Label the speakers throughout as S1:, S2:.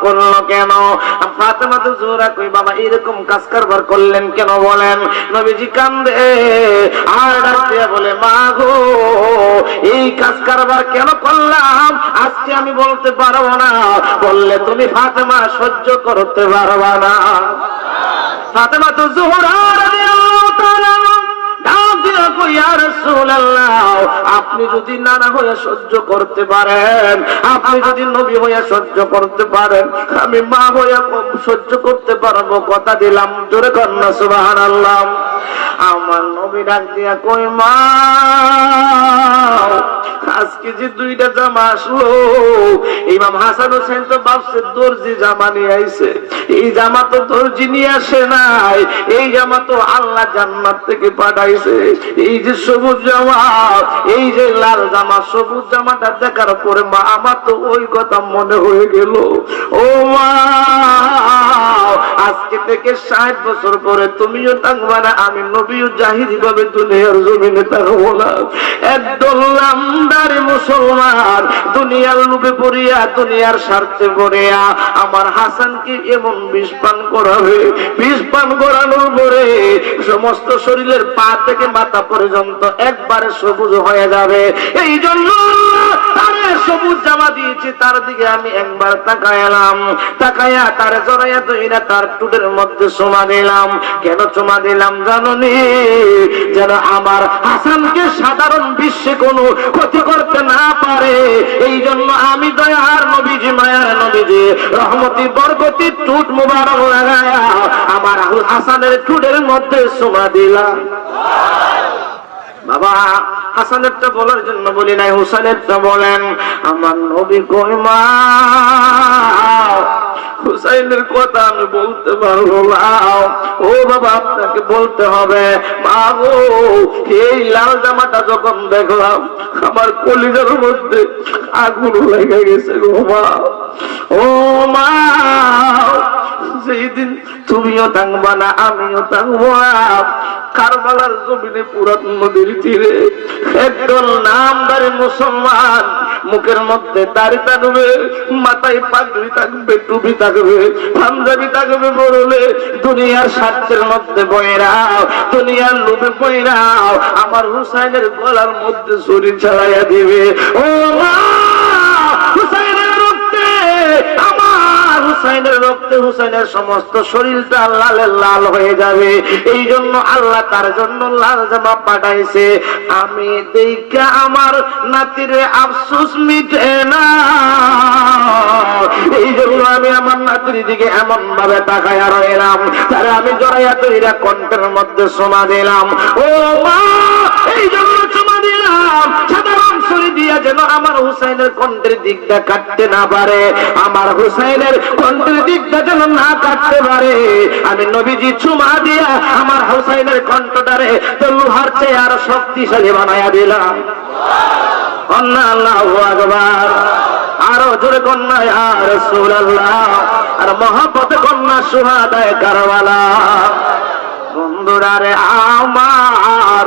S1: করল কেন? এরকম কাজ কারবার করলেন কেন? বলেন, নবীজি কান্দে আর ডাকতে বলে, মা গো, এই কাজ কারবার কেন করলাম? আজকে আমি বলতে পারব না। বললে তুমি ফাতেমা সহ্য করতে পারবা না। ফাতেমা তো জোহরা রাদিয়াল্লাহু তাআলা ডাক দিয়া কই, ইয়া রাসূলুল্লাহ, আপনি যদি নানা হয়ে সহ্য করতে পারেন, আপনি যদি নবী হয়ে সহ্য করতে পারেন, আমি মা হয়ে সহ্য করতে পারব, কথা দিলাম, জোরে কন্যা সুবাহান আল্লাহ আমার নবী ডাক দিয়া কই মা, আজকে যে দুইটা জামা আসলো, ইমাম হাসান হোসেন তো দর্জি জামা নিয়ে এই জামা তো দর্জি নিয়ে আসে নাই, এই জামা তো আল্লাহ জান্নাত থেকে পাঠাইছে। এই যে সবুজ জামা, এই যে লাল জামা, সবুজ জামাটা দেখার পরে মা, আমার তো ওই কথা মনে হয়ে গেল। ও মা! আজকে থেকে ষাট বছর পরে তুমিও থাকবে না, আমি নবীও জাহিদি ভাবে দুনিয়ার জমিনে থাকব না। মুসলমান দুনিয়ার লোভে পড়িয়া, দুনিয়ার স্বার্থে পড়িয়া আমার হাসানকে এমন বিষ পান করাবে, বিষ পান করানোর পরে সমস্ত শরীরের পা থেকে মাথা পর্যন্ত একবারে সবুজ হয়ে যাবে। এই জন্য দিয়েছি, তার দিকে আমি একবার তাকায়ালাম তাকায়া তার জড়াইয়া দইরা তার টুটের মধ্যে চুমা দিলাম। কেন চুমা দিলাম জাননি? যেন আমার হাসানকে সাধারণ বিশ্বে কোনো ক্ষতি করতে না পারে। এই জন্য আমি দয়ার নবীজি, মায়ার নবীজি, রহমতি, বরকতি টুট মুবারক লাগায়া আমার হাসানের টুটের মধ্যে চুমা দিলাম। বাবা, হাসানেরটা বলার জন্য বলি নাই হুসানেরটা বলেন। আমার নবী কই মা, হুসাইনের কথা আমি বলতে পারব ও বাবা, আপনাকে বলতে হবে, মা এই লাল জামাটা যখন দেখলাম, আমার কলিজার মধ্যে আগুন লেগে গেছে গো মা। ও মা যেদিন তুমিও থাকবা না, আমিও থাকব কারবালার জমিনে পুরাত নদীর তীরে একদল নামদারি মুসলমান মুখের মধ্যে দাড়ি থাকবে মাথায় পাগড়ি থাকবে, টুপি থাকবে, পাঞ্জাবি থাকবে বরলে দুনিয়ার স্বার্থের মধ্যে বইরাও দুনিয়ার লোভে বইরাও আমার হুসাইনের গলার মধ্যে শরীর চালাইয়া দিবে। ও মা হুসাইনের রক্তে হুসাইনের সমস্ত শরীরটা লালে লাল হয়ে যাবে। এই জন্য আল্লাহ তার জন্য লাল জামা পাঠাইছে। আমি দেখা আমার নাতিরে আফসুস মিটে না। এই জন্য আমি আমার নাতির দিকে এমন ভাবে তাকায়া রইলাম। তারে আমি জড়াইয়া তৈরা কণ্ঠের মধ্যে সোমা দিলাম। ও মা এই জন্য সোমা দিলাম। দিয়া যেন আমার হুসাইনের কণ্ঠের দিকটা কাটতে না পারে, আমার হুসাইনের কণ্ঠের দিকটা যেন না কাটতে পারে। আমি নবীজি চুমা দিয়া আমার হুসাইনের কণ্ঠটারে তো লোহার চেয়ে আরও শক্তিশালী বানায়া দিলাম। কন্যা আল্লাহ আকবার। আরও জোরে কন্যা আর সুর আর মহাপথ কন্যা, সুহাদায় কারবালা। বন্ধুরা রে, আমার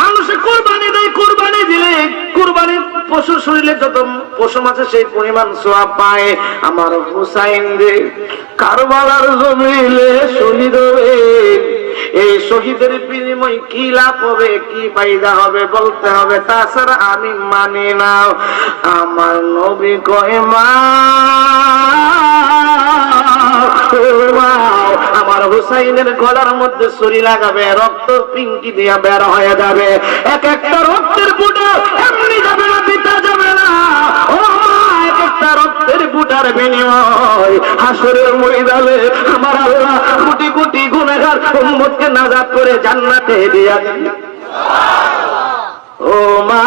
S1: মানুষে কুরবানি দেয়, কুরবানি দিলে, কুরবানির পশু শরীরে যত পশু মাছে সেই পরিমাণ সোয়াব পায়। আমার হুসাইন রে, কারবালার জমিলে শহীদ এই শহীদের বিনিময় কি লাভ হবে, কি ফায়দা হবে বলতে হবে, তাছাড়া আমি মানি না। আমার নবী কয় মা হুসাইনের গলার মধ্যে ছুরি লাগাবে, রক্ত পিঙ্কি দিয়া বের হয়ে যাবে। এক একটা রক্তের বুটো এমনি যাবে না, পিতা যাবে না। করে জান্নাতে ও মা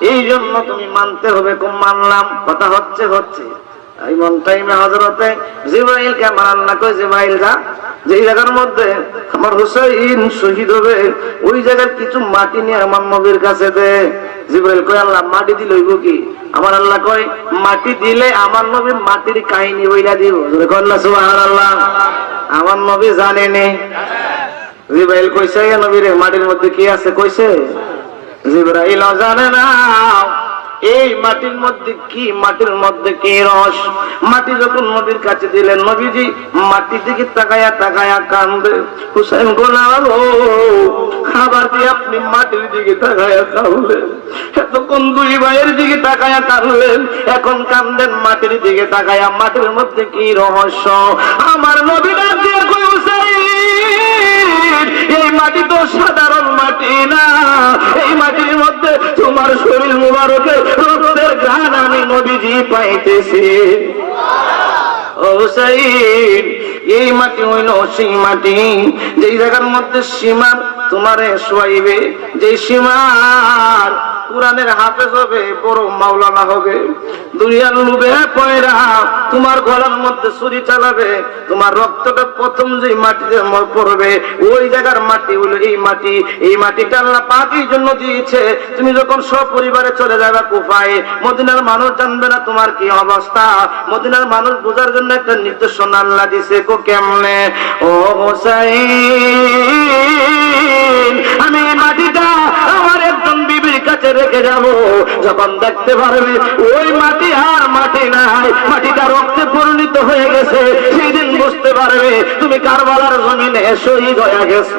S1: এই জন্য তুমি মানতে হবে মানলাম। কথা হচ্ছে হচ্ছে। জিব্রাইলকে আমার আল্লাহ কই জিব্রাইল যা। যে জায়গার মধ্যে শহীদ কিছু মাটি নিয়ে নবীর কাছে দে। কয় মাটি দিলে হইব কি? আমার আল্লাহ কয়, মাটি দিলে আমার নবী মাটির কাহিনী বইলা দিব। কয় আল্লাহ আমার নবী জানেনি জিব্রাইল কইছে ইয়া নবী রে মাটির মধ্যে কি আছে? কইছে জিব্রাইল জানে না। এই মাটির মধ্যে কি? মাটির মধ্যে কি রস? মাটি যখন নবীর কাছে দিলেন, নবীজি মাটি দিকে তাকায়া তাকায়া কান্দে হুসেন গোলাম খাবার দিয়ে আপনি মাটির দিকে তাকায়া কাঁদলেন। এতক্ষণ দুই ভাইয়ের দিকে তাকায়া কাঁদলেন। এখন কান্দেন মাটির দিকে তাকায়া। মাটির মধ্যে কি রহস্য? আমার নবীরা দিয়ে কই হুসাইন এই মাটি তো সাধারণ মাটি না। এই মাটির মধ্যে তোমার শরীর মুবারকের রক্তের গান আমি নবীজি পাইতেছি। এই মাটি হইল সেই মাটি, যেই জায়গার মধ্যে সীমা তোমারে শোয়াইবে যে সীমার কোরআনের হাফেজ হবে, বড় মাওলানা হবে। দুনিয়ার লুবে পয়রা, তোমার গলার মধ্যে ছুরি চালাবে, তোমার রক্তটা প্রথম যে মাটিতে পড়বে, ওই জায়গার মাটি হলো এই মাটি। এই জন্য দিয়েছে, তুমি যখন সব পরিবারে চলে যাবে কুফায়, মদিনার মানুষ জানবে না তোমার কি অবস্থা। মদিনার মানুষ বোঝার জন্য একটা নির্দেশনা আল্লাহ দিছে কো কেমনে? ও হোসাইন, আমি মাটিটা কাছে রেখে যাব। যখন দেখতে পারবে, ওই মাটি আর মাটি নাই, মাটিটা রক্তে পরিণত হয়ে গেছে, সেই দিন বুঝতে পারবে তুমি কারবালার জমিনে শহীদ হয়ে গেছো।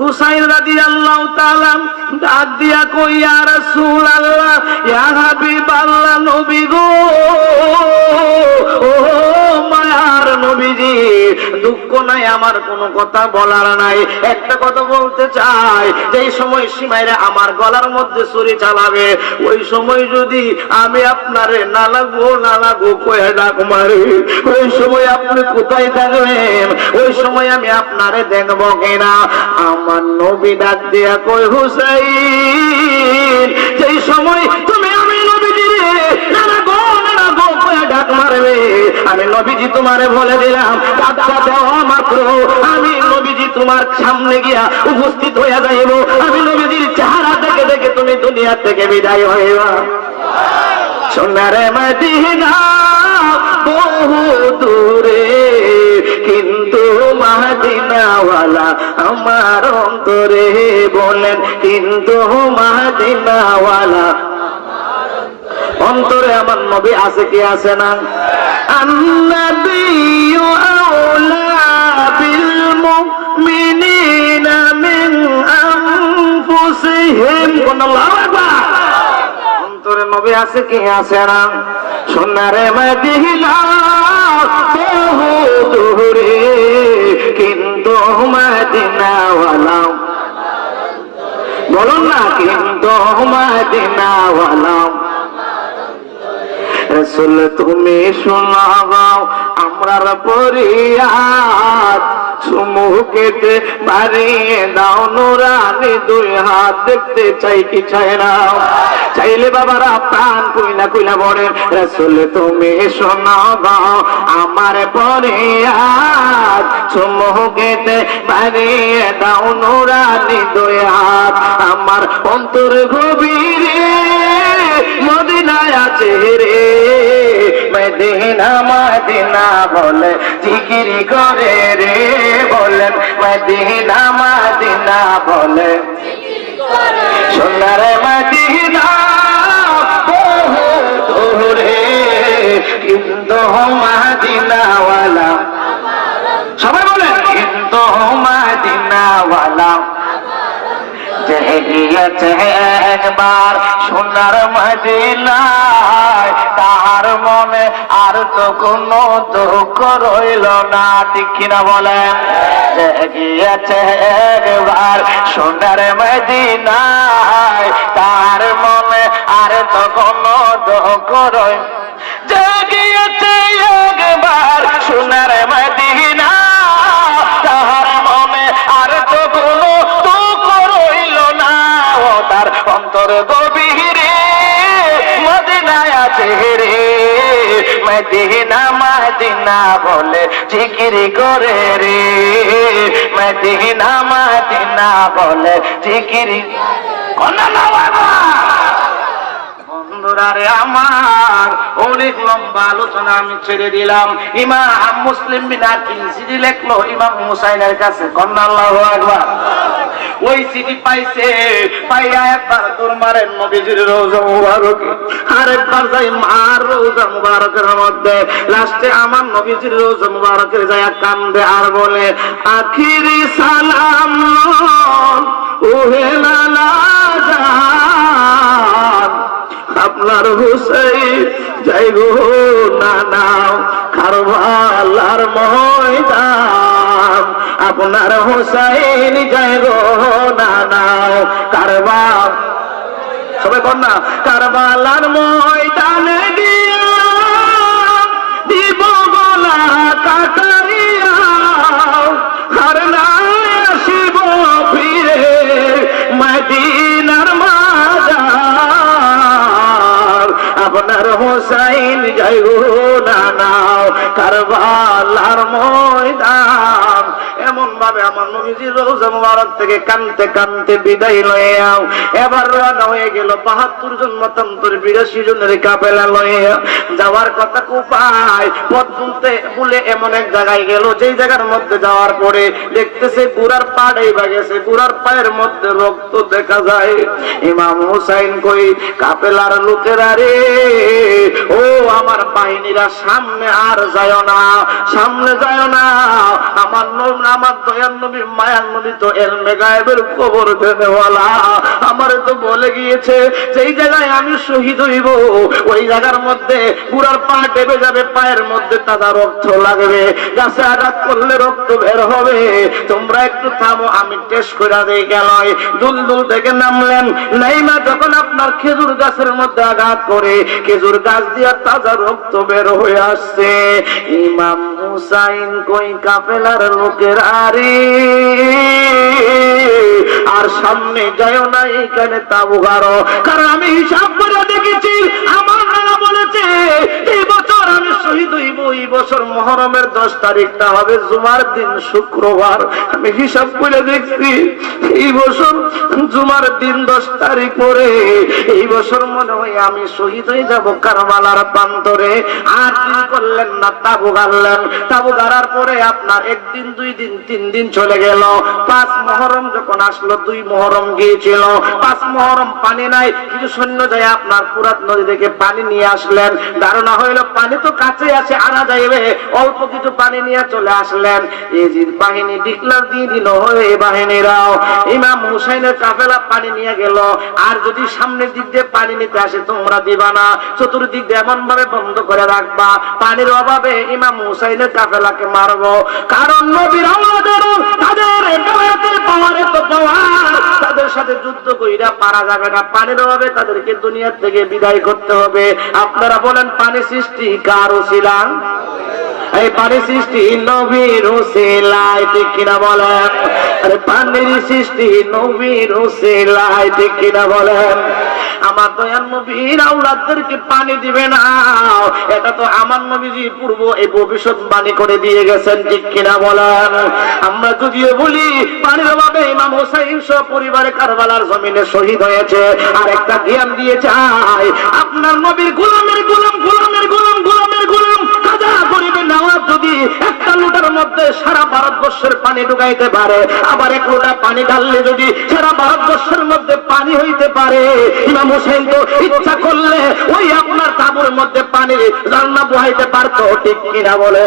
S1: হুসাইন মায়ার নবীজি, দুঃখ নাই, আমার কোনো কথা বলার নাই। একটা কথা বলতে চাই, যেই সময় সীমাইরা আমার গলার মধ্যে ছুরি চালাবে, ওই সময় যদি আমি আপনারে না লাগবো না লাগবো, কয়ে ডাক মারি। ওই সময় আপনি কোথায় থাকবেন? ওই সময় আমি আপনারে দেখব কিনা? আমার নবী ডাক দিয়া কই হুসাইন, যেই সময় নবীজি তোমারে বলে দিলাম ডাক্তার দেওয়া মাত্র আমি নবীজি তোমার সামনে গিয়া উপস্থিত হইয়া যাইব। আমি নবীজির চেহারা দেখে দেখে তুমি দুনিয়া থেকে বিদায় হইবা। সোনারে মদিনা, বহু দূরে, কিন্তু মাদিনাওয়ালা আমার অন্তরে বলেন, কিন্তু মাদিনাওয়ালা অন্তরে আমার নবী আছে কি আছে না? আন্নাবিয়্যু আউলা বিল মুমিনিনা মিন আনফুসিহিম। কোন আল্লাহু আকবার অন্তরে নবী আছে কি আছে না? সোনারে মদিনা বহু দূরে কিন্তু মদিনাওয়ালা বলুন না কিন্তু মদিনাওয়ালা রসুল, তুমি শোনাও আমরার পরিয়াদ সুমুখেতে বাড়িয়ে দাও, নুরানি দুই হাত দেখতে চাই কি চাই না। চাইলে বাবারা প্রাণ কইলা কইলা বলেন রসুল, তুমি শোনাও, আমার পরিয়াদ সুমুখেতে বাড়িয়ে দাও, নুরানি দুই হাত। আমার অন্তর গভীরে মদিনা মদিনা বলে জিকিরি করে রে বলেন মদিনা মদিনা বলে। সোনার গিয়েছে একবার সোনার মদিনায়। তার মনে আর তো কোনো দুঃখ রইল না। ঠিক কিনা বলেন? গিয়েছে একবার সোনার মদিনায়। তার মনে আর তো কোনো দুঃখ রইল বলে জিকিরি করে রে। মদিনা মদিনা বলে জিকিরি। আমার, অনেক লম্বা আলোচনা আমি ছেড়ে দিলাম। ইমাম মুসলিম বিনা চিঠি লেখলো, ইমাম কাছে। কন্যা আল্লাহ ওই চিঠি পাইছে, পাইয়া একবার তোর মারেন নবীজির রোজা মুবারকে। আরেকবার যাই মার রোজা মুবারকের মধ্যে। লাস্টে আমার নবীজির রোজা মুবারকের যায় কান্দে আর বলে, আখিরি সালাম ওহে লালা আপনার হুসাইন যাই গো না নাও কারবালার ময়দান। আপনার হুসাইন যাই গো নাও কারবা সবাই বল না কারবালার ময়দানে গিয়া যাওয়ার পরে দেখতেছে পাড়েই বাগেছে গুড়ার পায়ের মধ্যে রক্ত দেখা যায়। ইমাম হুসাইন কই কাপেলার লোকেরা রে, ও আমার বাহিনীরা সামনে আর যায় না, সামনে যায় না, আমার আমার দয়ার নবী মায়ার নবী তো খবর আমার তো বলে গিয়েছে, যেই জায়গায় আমি শহীদ হইব, ওই জায়গার মধ্যে পুরার পা যাবে, পায়ের মধ্যে রক্ত লাগবে। গাছে আঘাত করলে রক্ত বের হবে। তোমরা একটু থামো, আমি টেস্ট করে গেল দুল দুল থেকে নামলেন নাইমা যখন আপনার খেজুর গাছের মধ্যে আঘাত করে, খেজুর গাছ দিয়ে তাজা রক্ত বের হয়ে আসছে। ইমাম হুসাইন কই কাপেলার লোকের আরে? আর সামনে যায় না এখানে তাবু গারো কারণ আমি হিসাব করে দেখেছি আমার বছর মহরমের দশ তারিখটা হবে জুমার দিন, শুক্রবার। আমি হিসাব করে দেখছি, এই বছর জুমার দিন দশ তারিখ পরে, এই বছর মনে হয় আমি শহীদ হয়ে যাব কারবালার প্রান্তরে। আর দিন করলেন না, তাবু গাড়লেন। তাবু গাড়ার পরে আপনার একদিন, দুই দিন, তিন দিন চলে গেল। পাঁচ মহরম যখন আসলো, দুই মহরম গিয়েছিল। পাঁচ মহরম পানি নাই, কিছু সৈন্য যায় আপনার পুরাত নদী থেকে পানি নিয়ে আসলেন। ধারণা হইল, পানি তো কাছে আছে, আনা যাইবে। অল্প কিছু পানি নিয়ে চলে আসলেন। এজিদ বাহিনী ডিক্লার দিয়ে দিল হয়ে বাহিনীরাও, ইমাম হুসাইনের কাফেলা পানি নিয়ে গেল। আর যদি সামনের দিক দিয়ে পানি নিতে আসে, তোমরা দিবা না। চতুর্দিক দিয়ে এমন ভাবে বন্ধ করে রাখবা। পানির অভাবে ইমাম হুসাইনের কাফেলাকে মারবো। কারণ নবীর তাদের পাওয়ারে তো পাওয়ার। তাদের সাথে যুদ্ধ কইরা পারা যাবে না। পানির অভাবে তাদেরকে দুনিয়া থেকে বিদায় করতে হবে। আপনারা বলেন, পানি সৃষ্টি কার ছিলাম এই পানি সৃষ্টি নবীর ঠিক কিনা বলেন? আরে পানির সৃষ্টি নবীর ঠিক কিনা বলেন? আমার দয়াল নবীর পানি দিবে না। এটা তো আমার নবীজি পূর্ব এই ভবিষ্যৎ বাণী করে দিয়ে গেছেন, ঠিক কিনা বলেন? আমরা যদিও বলি, পানির অভাবে ইমাম হোসাইন পরিবারে কারবালার জমিনে শহীদ হয়েছে। আর একটা জ্ঞান দিয়ে যায়, আপনার নবীর একটা লোটার মধ্যে সারা ভারতবর্ষের পানি ঢুকাইতে পারে। আবার এক লোটা পানি ঢাললে যদি সারা ভারতবর্ষের মধ্যে পানি হইতে পারে, ইমাম হোসেন তো ইচ্ছা করলে ওই আপনার তাবুর মধ্যে পানি রান্না বহাইতে পারতো, ঠিক কিনা বলে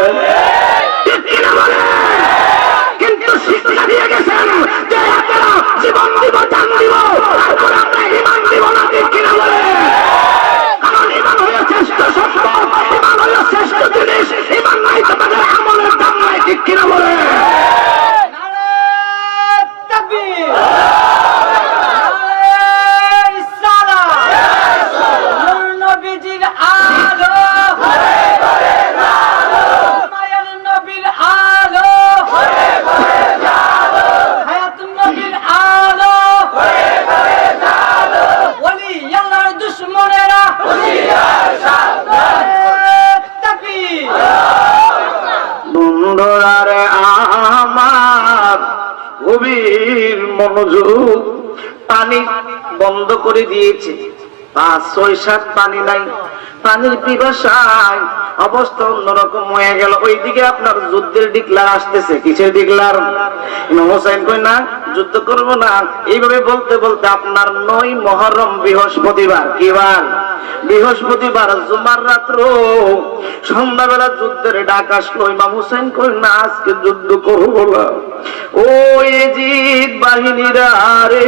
S1: কিন্তু শিক্ষা দিয়ে গেছেন যে আপনারা জীবন দিব, জান দিব, তারপর আমরা ইমান দিব না, ঠিক কিনা বলে কারণ ইমান হলো শ্রেষ্ঠ সত্য ইমান হলো শ্রেষ্ঠ জিনিস ইমান নাই তো তাদের আমলের দাম নাই ঠিক কিনা বলে
S2: দুশ্মনেরা তাকবীর
S1: বন্ধুরারে আমার গভীর মনোযোগ পানি বন্ধ করে দিয়েছে পাঁচ ছয় সাত পানি নাই, পানির পিপাসায় অবস্থা অন্যরকম হয়ে গেল। ওইদিকে আপনার যুদ্ধের ডিক্লার আসতেছে। কিসের ডিক্লার? হোসেন কই না, যুদ্ধ করব না। এইভাবে বলতে বলতে আপনার নয় মহরম বৃহস্পতিবার। কি বার? বৃহস্পতিবার, জুমার রাত্র। সন্ধ্যাবেলা যুদ্ধের ডাক আসলো। ইমাম হোসেন কই না, আজকে যুদ্ধ করব না। ও এজিদ বাহিনীরা রে।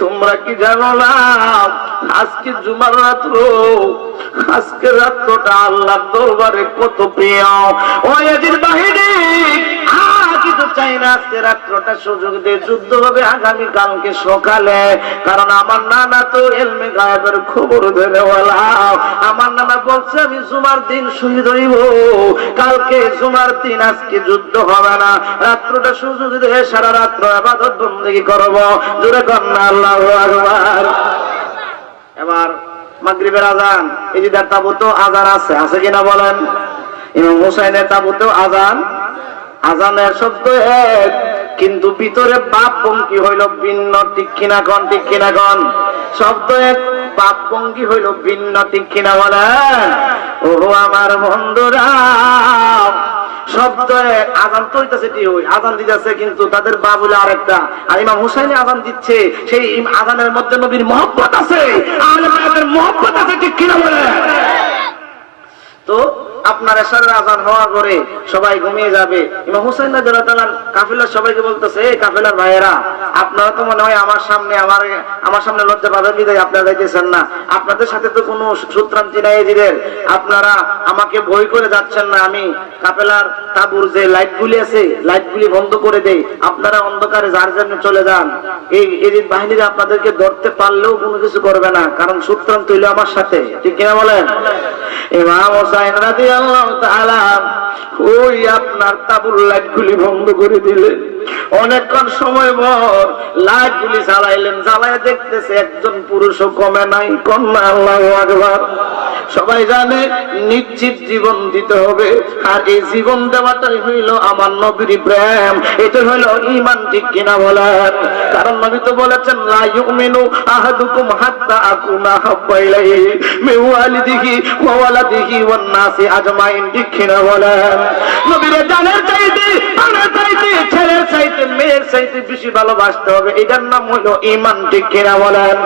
S1: তোমরা কি জানো না? আজকে জুমার রাত্র আজকে রাত্রটা আল্লাহ দরবারে কত প্রিয়। ও এদের বাহিনী চাই না আজকে রাত্রটা সুযোগ দিয়ে যুদ্ধ হবে আগামী কালকে সকালে। কারণ আমার নানা তো এলমে গায়েবের খবর দেওয়ালা আমার নানা বলছে, আমি জুমার দিন শহীদ হইব। কালকে জুমার দিন, আজকে যুদ্ধ হবে না। রাত্রটা সুযোগ দিয়ে সারা রাত্র আবাদত বন্দেগী করব। জোরে কন্যা আল্লাহ আকবার। এবার মাগরিবের আজান, এই যে তাবুতো আজান আছে আছে কিনা বলেন? ইমাম হুসাইনের তাবুতেও আজান আজানের শব্দ এক, কিন্তু ভিতরে বাপ পঙ্কি হইল ভিন্ন কন ঠিক কিনা কন? শব্দ এক, বাপ পঙ্কি হইল ভিন্ন, ঠিক কিনা বলেন? ও আমার বন্ধুরা, শব্দ আজান তো হইতাছে কি হই আজান দিতেছে কিন্তু তাদের বাবুলে আরেকটা। আর ইমাম হুসাইনে আজান দিচ্ছে, সেই আজানের মধ্যে নবীর মহব্বত আছে আহলে মহব্বত আছে, ঠিক কিনা বলেন? তো আপনার এসারের আজান হওয়ার পরে সবাই ঘুমিয়ে যাবে। ইমাম হুসাইন রাদিয়াল্লাহু কাফিলার সবাইকে বলতেছে, এই কাফিলার ভাইয়েরা, আপনারা তো মনে হয় আমার সামনে আমার আমার সামনে লজ্জা পাবেন বিদায় আপনারা যাইতেছেন না। আপনাদের সাথে তো কোনো সূত্রান্তি নাই এজিদের আপনারা আমাকে ভয় করে যাচ্ছেন না। আমি কাফেলার তাবুর যে লাইটগুলি আছে, লাইটগুলি বন্ধ করে দেই। আপনারা অন্ধকারে যার জন্য চলে যান। এই এজিদ বাহিনীরা আপনাদেরকে ধরতে পারলেও কোনো কিছু করবে না, কারণ সূত্রান্ত হইল আমার সাথে। ঠিক কিনা বলেন? ইমাম হোসাইন ওই আপনার তাবুর লাইটগুলি বন্ধ করে অনেকক্ষণ সময় জ্বালাইলেন। জ্বালায় দেখতেছে একজন পুরুষও কমে নাই, কন্যা, আল্লাহু আকবার। সবাই জানে নিশ্চিত জীবন দিতে হবে। আর এই জীবন দেওয়াটাই হইল আমার নবীর প্রেম। এটা হইল ইমান ঠিক কিনা বলেন কারণ নবী তো বলেছেন, লা ইউমিনু আহাদুকুম হাত্তা আকুনা হাব্বা ইলাইহি মিন ওয়ালিদিহি ওয়া নাসি আজমাইন ঠিক বলেন নবীর জানের চাইতে, প্রাণের চাইতে, ছেলের চাইতে, মেয়ের চাইতে বেশি ভালোবাসতে হবে। এটার নাম হইল ইমান কিনা বলেন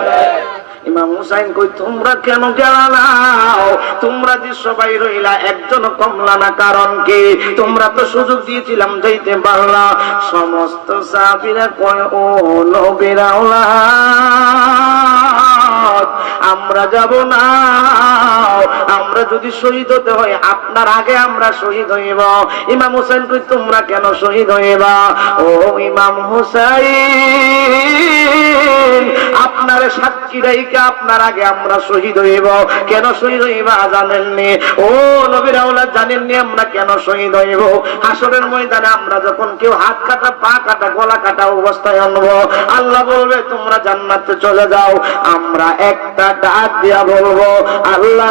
S1: ইমাম হুসাইন কই, তোমরা কেন তোমরা যে সবাই রইলা, একজন কমলা না কারণ কি? তোমরা তো সুযোগ দিয়েছিলাম, যাইতে পারলা। সমস্ত সাবিরা কয়, ও নবীরা আমরা যাব না। আমরা যদি শহীদ হতে হয়, আপনার আগে আমরা শহীদ হইব। ইমাম হুসাইন কই, তোমরা কেন শহীদ হইবা? ও ইমাম হুসাইন, আপনার সাক্ষী রাইকে আপনার আগে আমরা শহীদ হইব। কেন শহীদ হইবা জানেননি? ও নবীর জানেননি আমরা কেন শহীদ হইব? হাসরের ময়দানে আমরা যখন কেউ হাত কাটা, পা কাটা, গলা কাটা অবস্থায় আনব, আল্লাহ বলবে, তোমরা জান্নাতে চলে যাও, আমরা একটা ডাক দিয়া বলব, আল্লাহ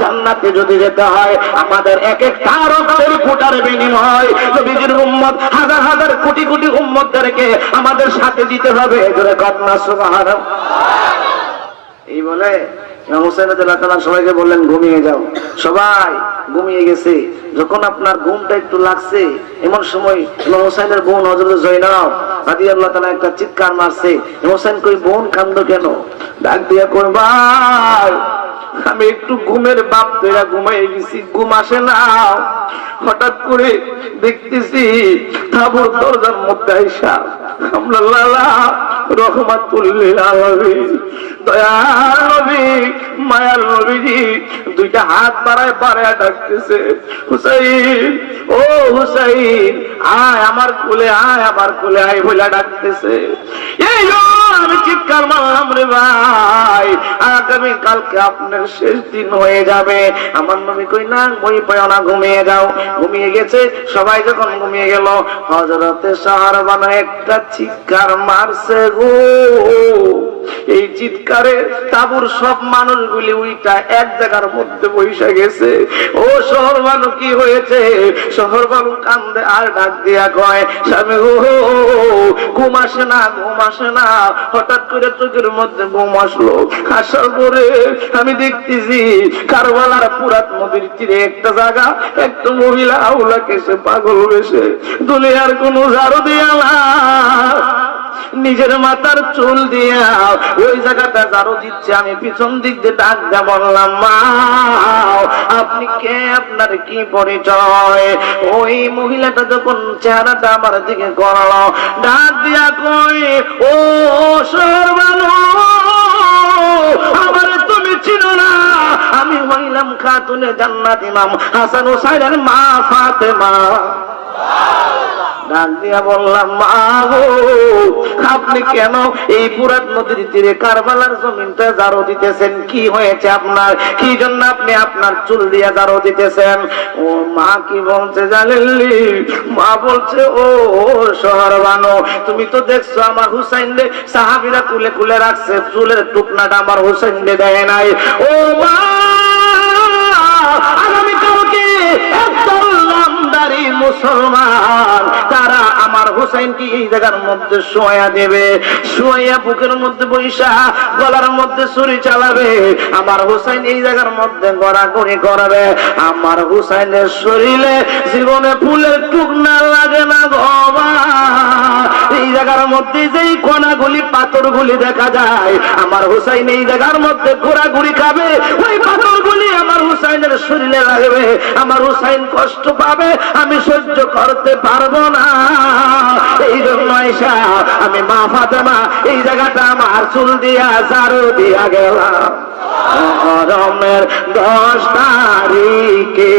S1: জান্নাতে যদি যেতে হয়, আমাদের এক একটা রক্তের কোটার বিনিময়। নবীজির উম্মত, হাজার হাজার কোটি কোটি উম্মতদেরকে আমাদের সাথে দিতে হবে। কন্যা সুবহানাল্লাহ। এই বলে সবাইকে বললেন, ঘুমিয়ে যাও। সবাই ঘুমিয়ে গেছে। যখন আপনার ঘুমটা একটু লাগছে, এমন সময় ইমাম হোসেনের বোন হযরত রাজি আল্লাহ তালা একটা চিৎকার মারছে। হোসেন কই, বোন, কান্দ কেন? ডাক দিয়া কই ভাই আমি একটু ঘুমের বাপ তৈরা ঘুমাই গেছি, ঘুম আসে না। হঠাৎ করে দেখতেছি তাবুর দরজার মধ্যে আইসা আমরা লালা রহমাতুল্লিল আলামিন, দয়াল নবী নবীজি দুইটা হাত বাড়ায় বাড়ায় ডাকতেছে, হুসাইন, ও হুসাইন, আয় আমার কোলে, আয় আমার কোলে, আয় বলে ডাকতেছে। এই আমি চিৎকার মারলাম রে ভাই। আগামী কালকে আপনার শেষ দিন হয়ে যাবে। আমার কই না, বই পায় না, ঘুমিয়ে যাও। ঘুমিয়ে গেছে, সবাই যখন ঘুমিয়ে গেল হজরতে সাহার বানা একটা চিৎকার মারছে গো। এই চিৎকারে তাবুর সব মানুষগুলি উইটা এক জায়গার মধ্যে বৈশা গেছে। ও শহর বানু কি হয়েছে? শহর বানু কান্দে আর ডাক দিয়া কয়, স্বামী গো, ঘুম আসে না, ঘুম আসে না। হঠাৎ করে চোখের মধ্যে বোম আসলো। আসার পরে আমি দেখতেছি কারবালার পুরাত নদীর তীরে একটা জায়গা, একটা মহিলা আউলা কেসে পাগল বেশে দুনিয়ার কোনো ঝাড়ু দিয়া না নিজের মাথার চুল দিয়া ওই জায়গাটা জারো দিচ্ছে, আমি পিছন দিক দিয়ে ডাক দিয়া বললাম, মা, আপনি কে? আপনার কি পরিচয়? ওই মহিলাটা যখন চেহারাটা আমার দিকে করল ডাক দিয়া কই ও সর্বানো আমার তুমি চিনো না। আমি হইলাম খাতুনে জান্নাত ইমাম হাসান হোসাইনের মা ফাতেমা। আপনি কেন এই পুরাত নদীর তীরে কারবালার জমিনটা জারো দিতেছেন? কি হয়েছে আপনার? কি জন্য আপনি আপনার চুল দিয়া জারো দিতেছেন? ও মা কি বলছে জানেনলি মা বলছে, ও শহর বানো তুমি তো দেখছ আমার হুসাইন সাহাবিরা কুলে কুলে রাখছে। চুলের টুকনাটা আমার হুসাইন দেয় নাই। ও মা! মুসলমান, তারা আমার হুসাইনকে এই জায়গার মধ্যে শোয়া দেবে। শোয়া বুকের মধ্যে বৈশা, গলার মধ্যে ছুরি চালাবে। আমার হুসাইন এই জায়গার মধ্যে গড়াগড়ি করাবে। আমার হুসাইনের শরীরে জীবনে ফুলের টুক না লাগে না। মধ্যে যেই কণাগুলি পাথরগুলি দেখা যায়, আমার হুসাইন এই জায়গার মধ্যে ঘোরাঘুরি খাবে, ওই পাথরগুলি আমার হুসাইনের শরীরে লাগবে, আমার হুসাইন কষ্ট পাবে, আমি সহ্য করতে পারব না। এই জন্য আয়সা আমি মা ফাতেমা, এই জায়গাটা আমার চুল দিয়া জারু দিয়া গেলাম। গরমের দশ তারিখে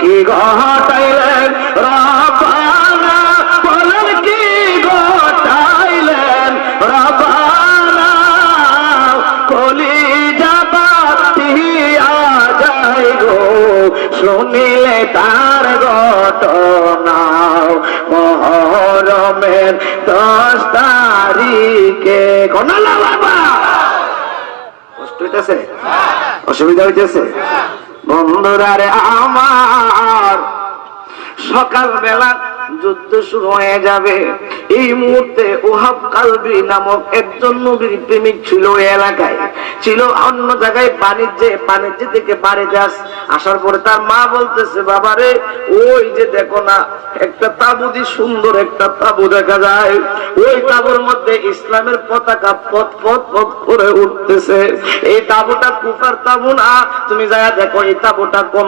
S1: কি ঘটাইলেন? রবানা তার ঘটনাও মহরমের দশ তারিখে কোনালা বাবা কষ্ট হইতেছে? অসুবিধা হইতেছে? বন্ধুরা আমার সকালবেলা যুদ্ধ শুরু হয়ে যাবে। এই মুহূর্তে ওহাব কালবি নামক একজন নবীর প্রেমিক ছিল ওই এলাকায়। ছিল অন্য জায়গায় বাণিজ্যে, বাণিজ্য থেকে বাড়িতে আস আসার পরে তার মা বলতেছে বাবারে ওই যে দেখো না, একটা তাবুদি সুন্দর একটা তাবু দেখা যায়। ওই তাবুর মধ্যে ইসলামের পতাকা পথ পথ পথ করে উঠতেছে। এই তাবুটা কুফার তাবু না। তুমি যায় দেখো, এই তাবুটা কোন